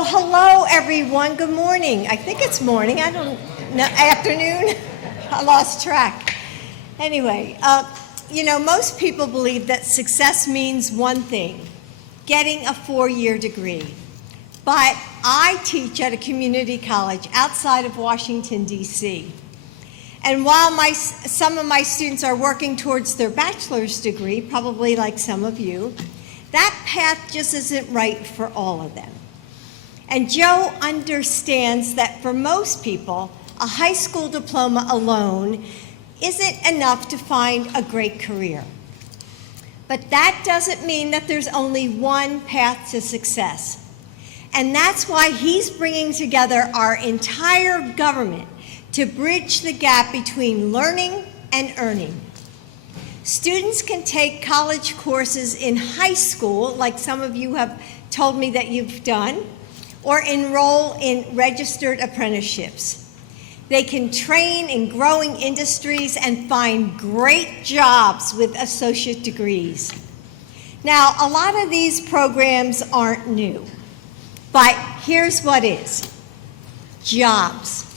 Well, hello everyone. Good morning. I think it's morning. I don't know. Afternoon? I lost track. Anyway, most people believe that success means one thing, getting a 4-year degree. But I teach at a community college outside of Washington, D.C. And while some of my students are working towards their bachelor's degree, probably like some of you, that path just isn't right for all of them. And Joe understands that for most people, a high school diploma alone isn't enough to find a great career. But that doesn't mean that there's only one path to success. And that's why he's bringing together our entire government to bridge the gap between learning and earning. Students can take college courses in high school, like some of you have told me that you've done, or enroll in registered apprenticeships. They can train in growing industries and find great jobs with associate degrees. Now, a lot of these programs aren't new, but here's what is: jobs.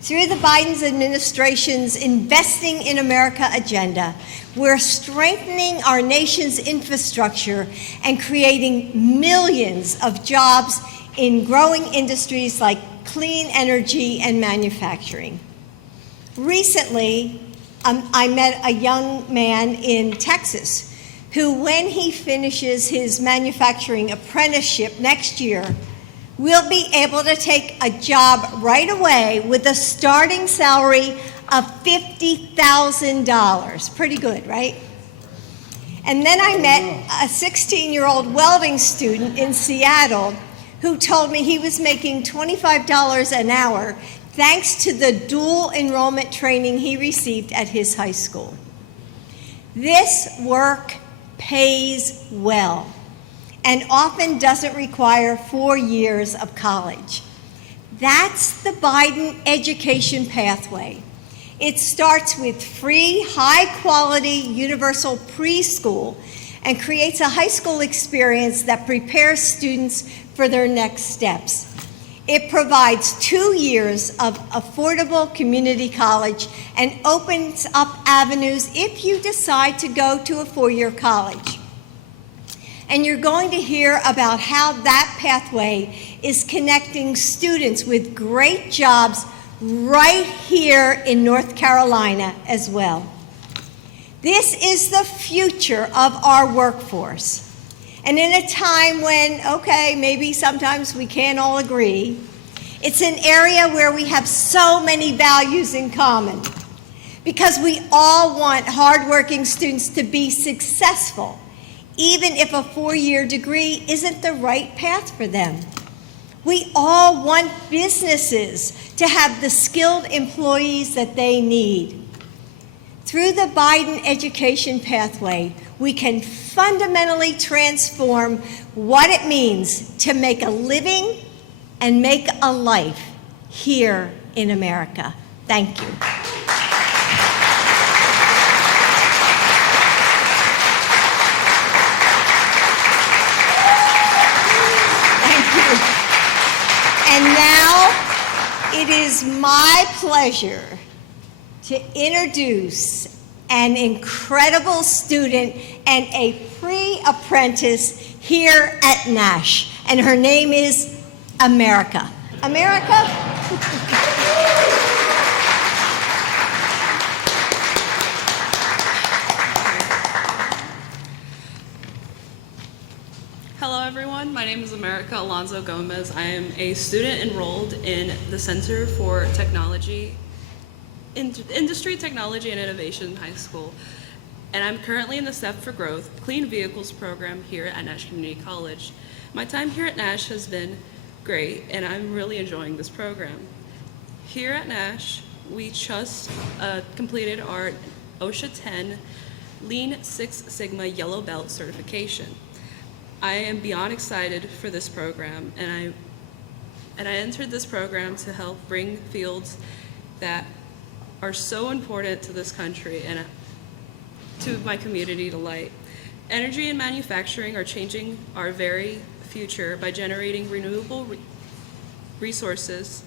Through the Biden administration's Investing in America agenda, we're strengthening our nation's infrastructure and creating millions of jobs in growing industries like clean energy and manufacturing. Recently, I met a young man in Texas who, when he finishes his manufacturing apprenticeship next year, will be able to take a job right away with a starting salary of $50,000. Pretty good, right? And then I met a 16-year-old welding student in Seattle who told me he was making $25 an hour thanks to the dual enrollment training he received at his high school. This work pays well and often doesn't require 4 years of college. That's the Biden education pathway. It starts with free, high-quality universal preschool and creates a high school experience that prepares students for their next steps. It provides 2 years of affordable community college and opens up avenues if you decide to go to a 4-year college. And you're going to hear about how that pathway is connecting students with great jobs right here in North Carolina as well. This is the future of our workforce. And in a time when, maybe sometimes we can't all agree, it's an area where we have so many values in common, because we all want hardworking students to be successful, even if a 4-year degree isn't the right path for them. We all want businesses to have the skilled employees that they need. Through the Biden education pathway, we can fundamentally transform what it means to make a living and make a life here in America. Thank you. And now it is my pleasure to introduce an incredible student and a pre-apprentice here at Nash. And her name is America. America? Hello everyone, my name is America Alonzo Gomez. I am a student enrolled in the Center for Technology, Industry, Technology, and Innovation High School. And I'm currently in the Step for Growth Clean Vehicles program here at Nash Community College. My time here at Nash has been great, and I'm really enjoying this program. Here at Nash, we just completed our OSHA 10 Lean Six Sigma Yellow Belt certification. I am beyond excited for this program, and I entered this program to help bring fields that are so important to this country and to my community to light. Energy and manufacturing are changing our very future by generating renewable resources,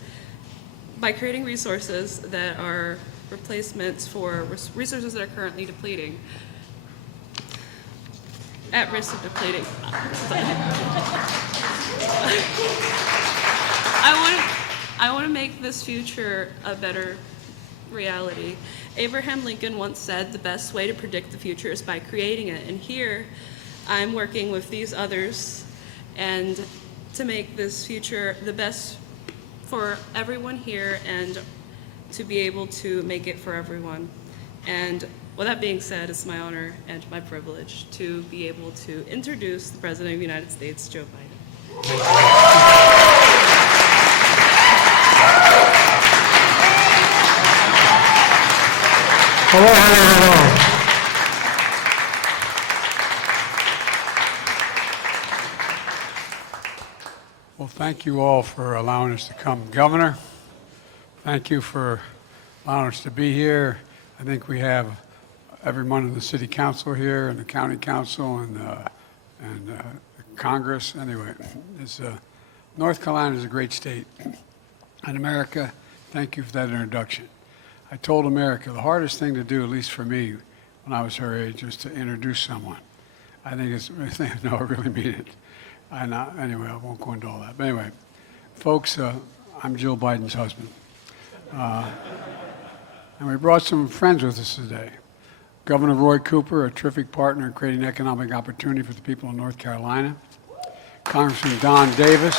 by creating resources that are replacements for resources that are currently depleting, at risk of depleting. I want to make this future a better reality. Abraham Lincoln once said, the best way to predict the future is by creating it. And here, I'm working with these others and to make this future the best for everyone here and to be able to make it for everyone. And with that being said, it's my honor and my privilege to be able to introduce the President of the United States, Joe Biden. Hello. Well, thank you all for allowing us to come. Governor, thank you for allowing us to be here. I think we have everyone in the city council here and the county council and Congress. Anyway, North Carolina is a great state. And America, thank you for that introduction. I told America the hardest thing to do, at least for me, when I was her age, was to introduce someone. I really mean it. Anyway, I won't go into all that. But anyway, folks, I'm Jill Biden's husband. And we brought some friends with us today. Governor Roy Cooper, a terrific partner in creating economic opportunity for the people of North Carolina. Congressman Don Davis.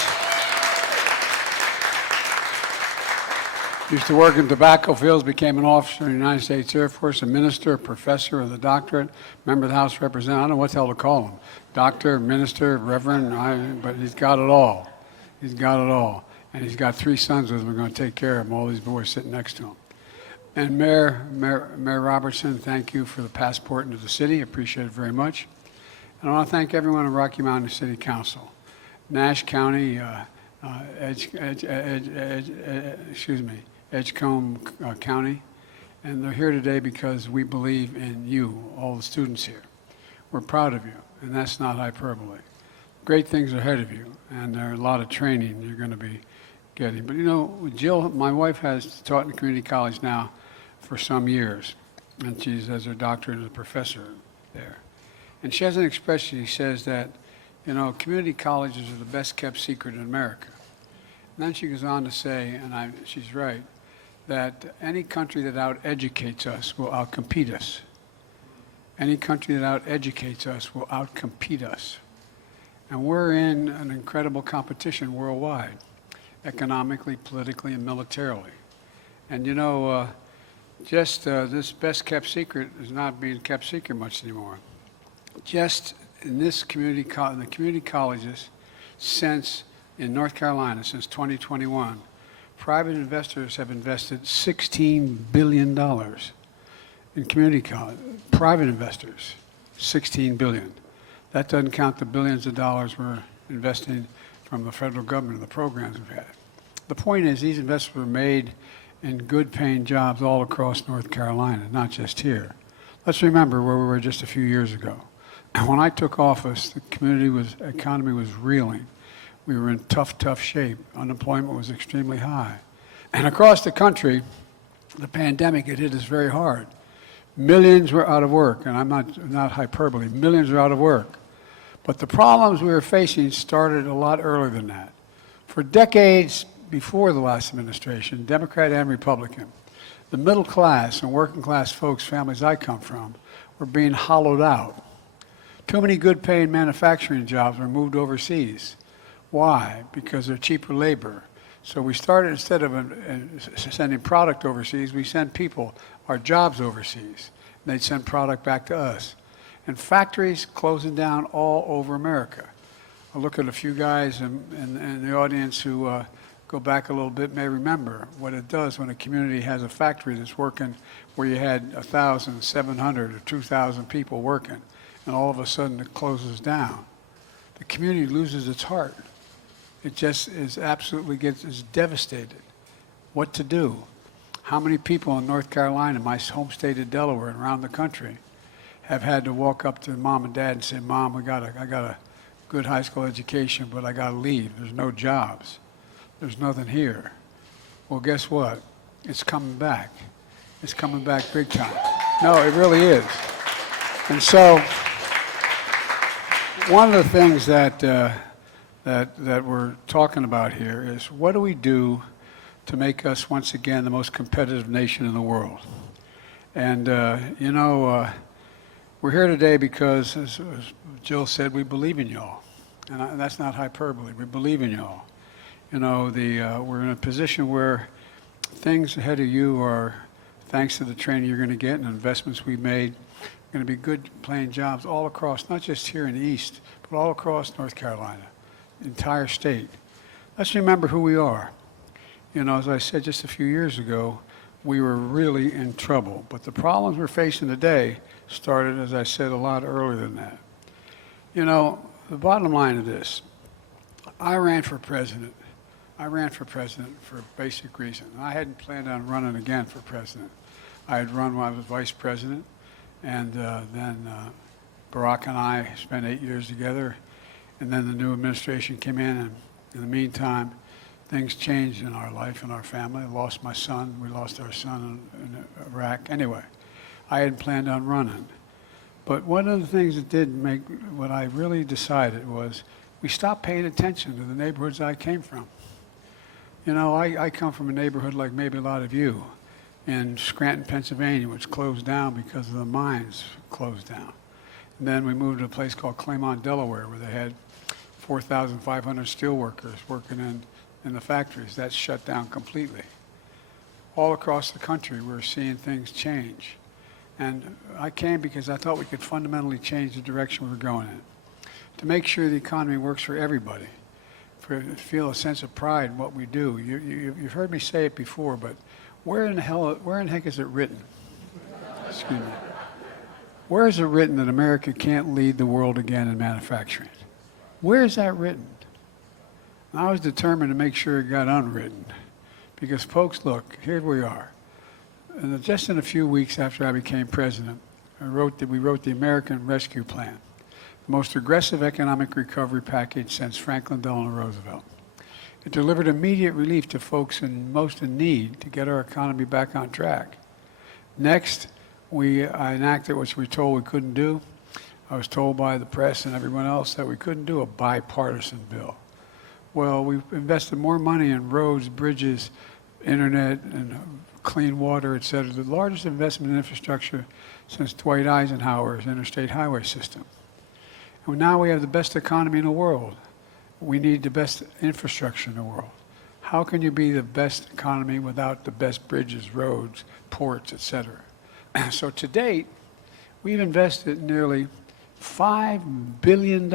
Used to work in tobacco fields, became an officer in the United States Air Force, a minister, a professor of the doctorate, member of the House of Representatives. I don't know what the hell to call him. Doctor, minister, reverend, but he's got it all. He's got it all. And he's got 3 sons with him. We're going to take care of him, all these boys sitting next to him. And Mayor Robertson, thank you for the passport into the city. Appreciate it very much. And I want to thank everyone in Rocky Mountain City Council, Nash County, Edgecombe County, and they're here today because we believe in you, all the students here. We're proud of you, and that's not hyperbole. Great things are ahead of you, and there are a lot of training you're going to be getting. But you know, Jill, my wife, has taught in community college now for some years, and she has her doctorate as a professor there. And she has an expression, she says that, you know, community colleges are the best kept secret in America. And then she goes on to say, and she's right, that any country that out-educates us will out-compete us. Any country that out-educates us will out-compete us. And we're in an incredible competition worldwide, economically, politically, and militarily. And you know, this best-kept secret is not being kept secret much anymore. Just in this community, in the community colleges, in North Carolina, since 2021, private investors have invested $16 billion in community college. Private investors, $16 billion. That doesn't count the billions of dollars we're investing from the federal government and the programs we've had. The point is, these investments were made in good-paying jobs all across North Carolina, not just here. Let's remember where we were just a few years ago. And when I took office, the economy was reeling. We were in tough shape. Unemployment was extremely high. And across the country, the pandemic, it hit us very hard. Millions were out of work, and I'm not hyperbole. Millions were out of work. But the problems we were facing started a lot earlier than that. For decades before the last administration, Democrat and Republican, the middle class and working class folks, families I come from, were being hollowed out. Too many good-paying manufacturing jobs were moved overseas. Why? Because they're cheaper labor. So we started, instead of sending product overseas, we sent people, our jobs overseas. And they'd send product back to us. And factories closing down all over America. I look at a few guys in the audience who go back a little bit may remember what it does when a community has a factory that's working where you had 1,700 or 2,000 people working, and all of a sudden it closes down. The community loses its heart. It just is is devastated. What to do? How many people in North Carolina, my home state of Delaware, and around the country, have had to walk up to mom and dad and say, "Mom, I gotta good high school education, but I got to leave. There's no jobs. There's nothing here. Well, guess what? It's coming back. It's coming back big time. No, it really is. And so, one of the things that we're talking about here is, what do we do to make us once again the most competitive nation in the world? And we're here today because, as Jill said, we believe in y'all, and that's not hyperbole. We believe in y'all. We're in a position where things ahead of you are, thanks to the training you're going to get and investments we've made, going to be good paying jobs all across, not just here in the East, but all across North Carolina, the entire state. Let's remember who we are. As I said just a few years ago, we were really in trouble. But the problems we're facing today started, as I said, a lot earlier than that. The bottom line of this, I ran for president for a basic reason. I hadn't planned on running again for president. I had run when I was vice president, and then Barack and I spent 8 years together, and then the new administration came in, and in the meantime, things changed in our life and our family. I lost my son. We lost our son in Iraq. Anyway, I hadn't planned on running. But one of the things that did make what I really decided was we stopped paying attention to the neighborhoods I came from. I come from a neighborhood like maybe a lot of you in Scranton, Pennsylvania, which closed down because of the mines closed down. And then we moved to a place called Claymont, Delaware, where they had 4,500 steel workers working in the factories. That's shut down completely. All across the country, we're seeing things change. And I came because I thought we could fundamentally change the direction we were going in, to make sure the economy works for everybody, to feel a sense of pride in what we do. You've heard me say it before, but where in the heck is it written? Excuse me. Where is it written that America can't lead the world again in manufacturing? Where is that written? And I was determined to make sure it got unwritten. Because folks, look, here we are. And just in a few weeks after I became president, we wrote the American Rescue Plan, the most aggressive economic recovery package since Franklin Delano Roosevelt. It delivered immediate relief to folks most in need to get our economy back on track. Next, I enacted what we were told we couldn't do. I was told by the press and everyone else that we couldn't do a bipartisan bill. Well, we've invested more money in roads, bridges, internet, and clean water, et cetera, the largest investment in infrastructure since Dwight Eisenhower's interstate highway system. And now we have the best economy in the world. We need the best infrastructure in the world. How can you be the best economy without the best bridges, roads, ports, et cetera? So to date, we've invested nearly $5 billion in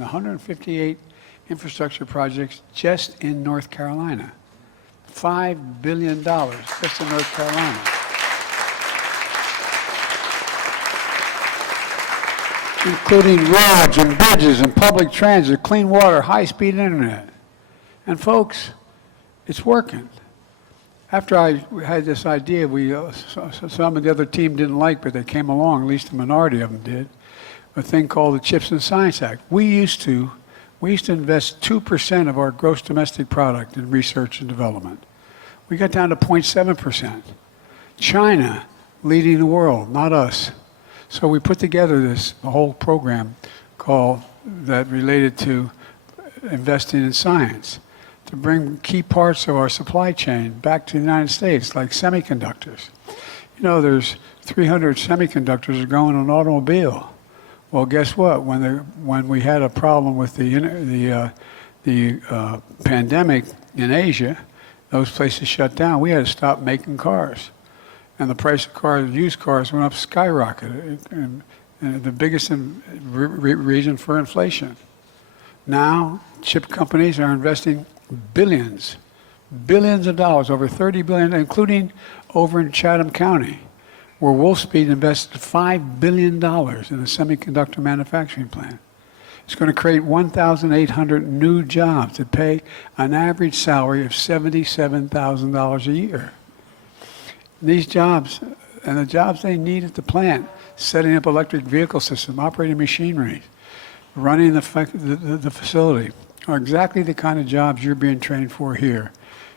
158 infrastructure projects just in North Carolina. $5 billion just in North Carolina. Including roads and bridges and public transit, clean water, high-speed internet. And folks, it's working. After I had this idea, some of the other team didn't like, but they came along, at least a minority of them did, a thing called the Chips and Science Act. We used to invest 2% of our gross domestic product in research and development. We got down to 0.7%. China leading the world, not us. So we put together a whole program that related to investing in science, to bring key parts of our supply chain back to the United States, like semiconductors. There's 300 semiconductors that go in an automobile. Well, guess what? When we had a problem with the pandemic in Asia, those places shut down. We had to stop making cars, and the price of used cars, went up skyrocketed, and the biggest reason for inflation. Now, chip companies are investing billions of dollars, over $30 billion, including over in Chatham County, where Wolfspeed invested $5 billion in a semiconductor manufacturing plant. It's going to create 1,800 new jobs that pay an average salary of $77,000 a year. These jobs and the jobs they need at the plant, setting up electric vehicle system, operating machinery, running the facility, are exactly the kind of jobs you're being trained for here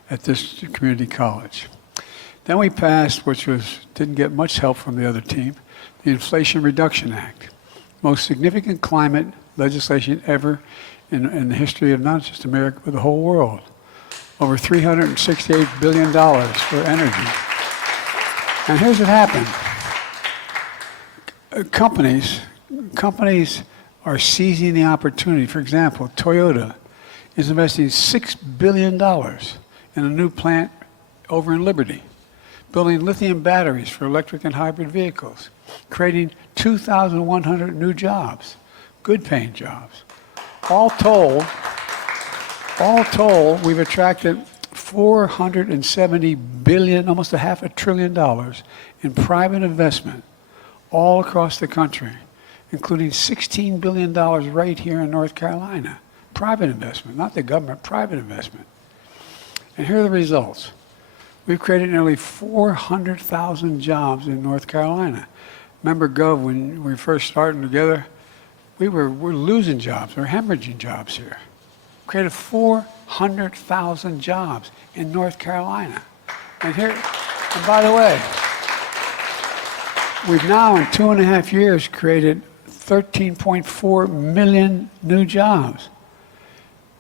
at this community college. Then we passed, which didn't get much help from the other team, the Inflation Reduction Act, most significant climate legislation ever in the history of not just America, but the whole world. Over $368 billion for energy. And here's what happened. Companies are seizing the opportunity. For example, Toyota is investing $6 billion in a new plant over in Liberty, building lithium batteries for electric and hybrid vehicles, creating 2,100 new jobs, good-paying jobs. All told, we've attracted $470 billion, almost $500 billion in private investment all across the country, including $16 billion right here in North Carolina. Private investment, not the government, private investment. And here are the results. We've created nearly 400,000 jobs in North Carolina. Remember, Gov, when we first started together, we're losing jobs, we're hemorrhaging jobs here. Created 400,000 jobs in North Carolina. And by the way, we've now in 2.5 years created 13.4 million new jobs.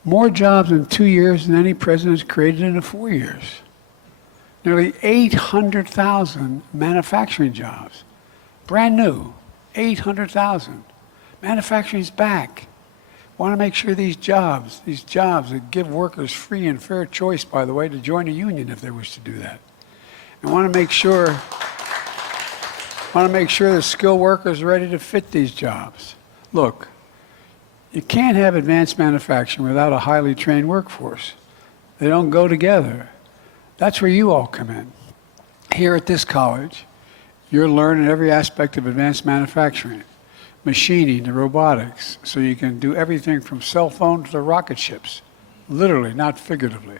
More jobs in 2 years than any president's created in 4 years. Nearly 800,000 manufacturing jobs. Brand new, 800,000. Manufacturing's back. Want to make sure these jobs that give workers free and fair choice, by the way, to join a union if they wish to do that. And want to make sure the skilled workers are ready to fit these jobs. Look, you can't have advanced manufacturing without a highly trained workforce. They don't go together. That's where you all come in. Here at this college, you're learning every aspect of advanced manufacturing, machining to robotics, so you can do everything from cell phones to rocket ships, literally, not figuratively.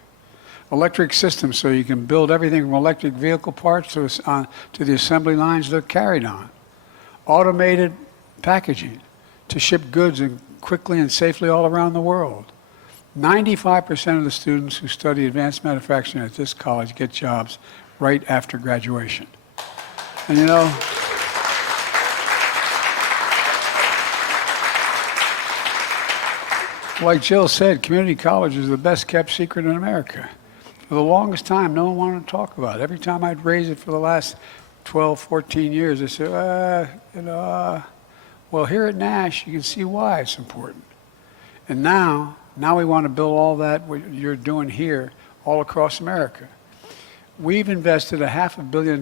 Electric systems, so you can build everything from electric vehicle parts to the assembly lines they're carried on. Automated packaging to ship goods quickly and safely all around the world. 95% of the students who study advanced manufacturing at this college get jobs right after graduation. And you know, like Jill said, community college is the best kept secret in America. For the longest time, no one wanted to talk about it. Every time I'd raise it for the last 12, 14 years, they said, well, here at Nash, you can see why it's important. And now we want to build all that, what you're doing here, all across America. We've invested $500 million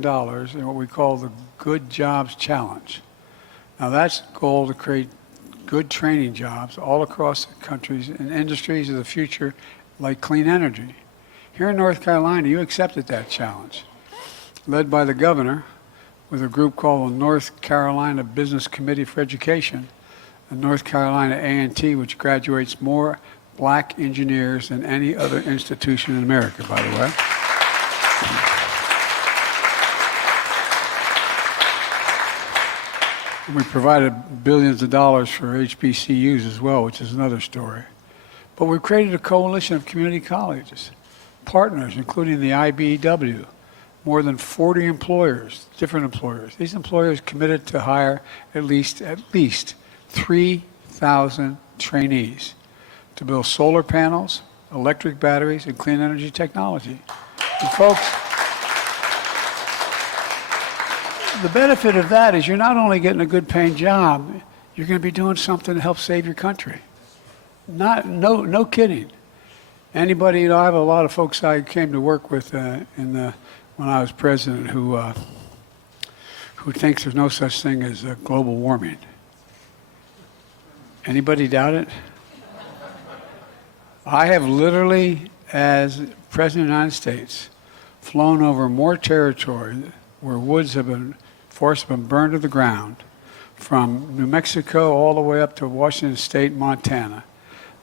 in what we call the Good Jobs Challenge. Now that's the goal, to create good training jobs all across the countries in industries of the future like clean energy. Here in North Carolina, you accepted that challenge, led by the governor with a group called the North Carolina Business Committee for Education, and North Carolina A&T, which graduates more black engineers than any other institution in America, by the way. We provided billions of dollars for HBCUs as well, which is another story. But we've created a coalition of community colleges, partners, including the IBEW, more than 40 employers, different employers. These employers committed to hire at least 3,000 trainees to build solar panels, electric batteries, and clean energy technology. And folks, the benefit of that is you're not only getting a good paying job, you're going to be doing something to help save your country. No kidding. Anybody, I have a lot of folks I came to work with when I was president who thinks there's no such thing as global warming. Anybody doubt it? I have literally, as President of the United States, flown over more territory where forests have been burned to the ground, from New Mexico all the way up to Washington State, Montana,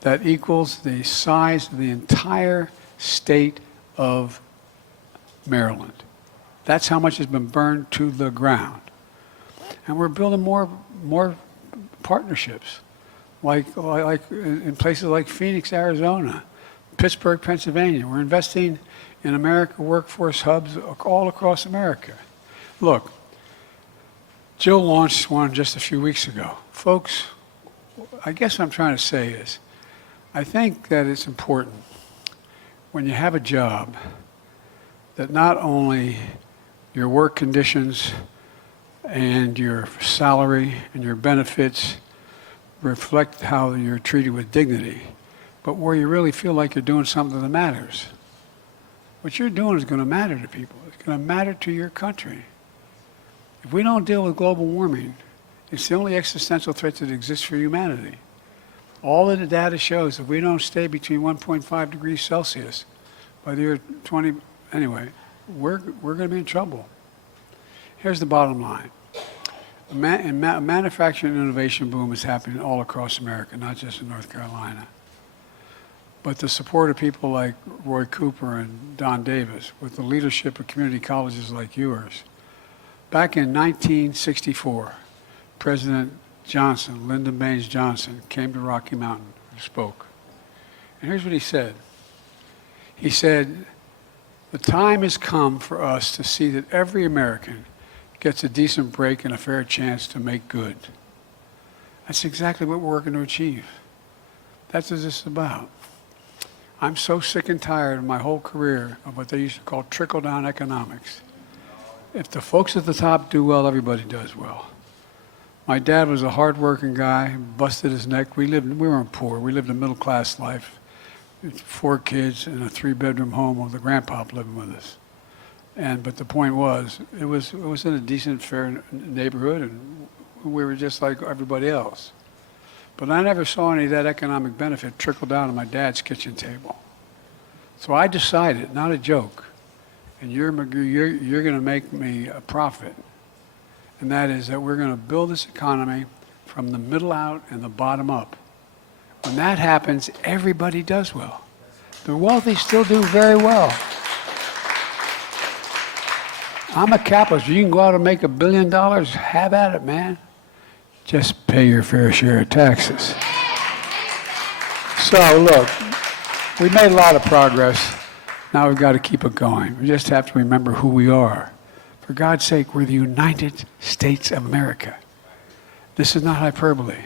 that equals the size of the entire state of Maryland. That's how much has been burned to the ground. And we're building more partnerships, like in places like Phoenix, Arizona, Pittsburgh, Pennsylvania. We're investing in America workforce hubs all across America. Look, Jill launched one just a few weeks ago. Folks, I guess what I'm trying to say is, I think that it's important when you have a job that not only your work conditions and your salary and your benefits reflect how you're treated with dignity, but where you really feel like you're doing something that matters. What you're doing is going to matter to people. It's going to matter to your country. If we don't deal with global warming, it's the only existential threat that exists for humanity. All of the data shows if we don't stay between 1.5 degrees Celsius by the year 20, anyway, we're going to be in trouble. Here's the bottom line. A manufacturing and innovation boom is happening all across America, not just in North Carolina. But the support of people like Roy Cooper and Don Davis, with the leadership of community colleges like yours. Back in 1964, President Johnson, Lyndon Baines Johnson, came to Rocky Mountain and spoke. And here's what he said. He said, the time has come for us to see that every American gets a decent break and a fair chance to make good. That's exactly what we're working to achieve. That's what this is about. I'm so sick and tired of my whole career of what they used to call trickle-down economics. If the folks at the top do well, everybody does well. My dad was a hard-working guy, busted his neck. We weren't poor. We lived a middle-class life. 4 kids in a 3-bedroom home with a grandpop living with us. But the point was, it was in a decent, fair neighborhood, and we were just like everybody else. But I never saw any of that economic benefit trickle down to my dad's kitchen table. So I decided, not a joke, and you're going to make me a profit, and that is that we're going to build this economy from the middle out and the bottom up. When that happens, everybody does well. The wealthy still do very well. I'm a capitalist. You can go out and make $1 billion. Have at it, man. Just pay your fair share of taxes. So, look, we made a lot of progress. Now we've got to keep it going. We just have to remember who we are. For God's sake, we're the United States of America. This is not hyperbole.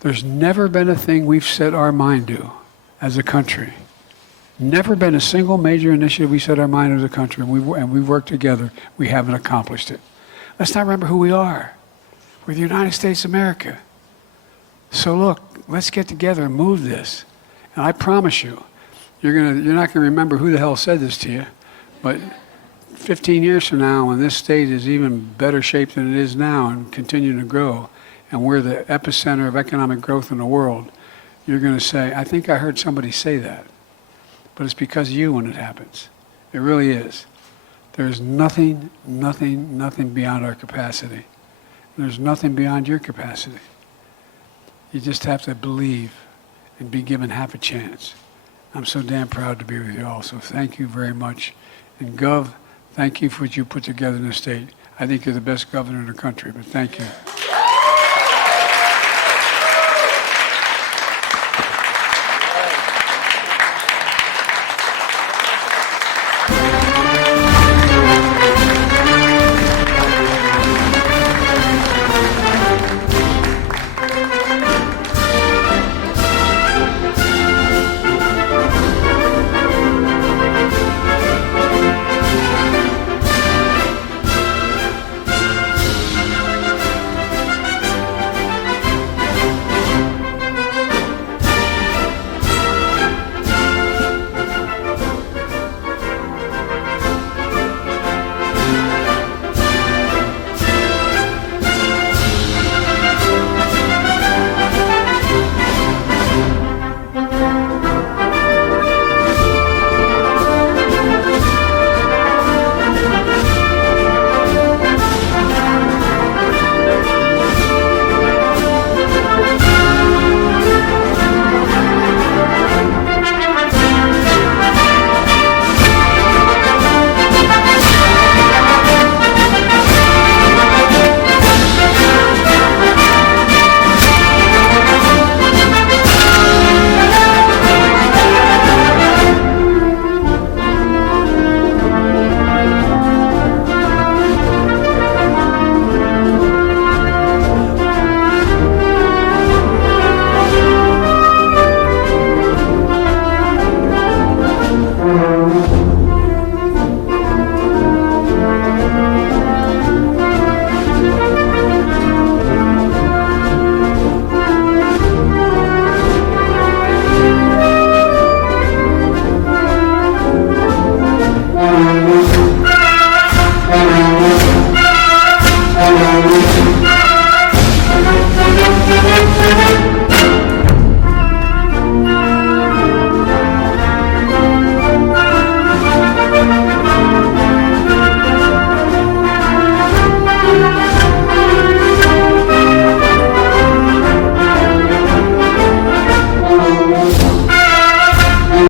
There's never been a thing we've set our mind to as a country. Never been a single major initiative we set our mind to as a country, and we've worked together. We haven't accomplished it. Let's not remember who we are. We're the United States of America. So look, let's get together and move this. And I promise you, you're not going to remember who the hell said this to you, but 15 years from now, when this state is even better shape than it is now and continuing to grow, and we're the epicenter of economic growth in the world, you're going to say, I think I heard somebody say that. But it's because of you when it happens. It really is. There's nothing beyond our capacity. There's nothing beyond your capacity. You just have to believe and be given half a chance. I'm so damn proud to be with you all, so thank you very much. And Gov, thank you for what you put together in the state. I think you're the best governor in the country, but thank you.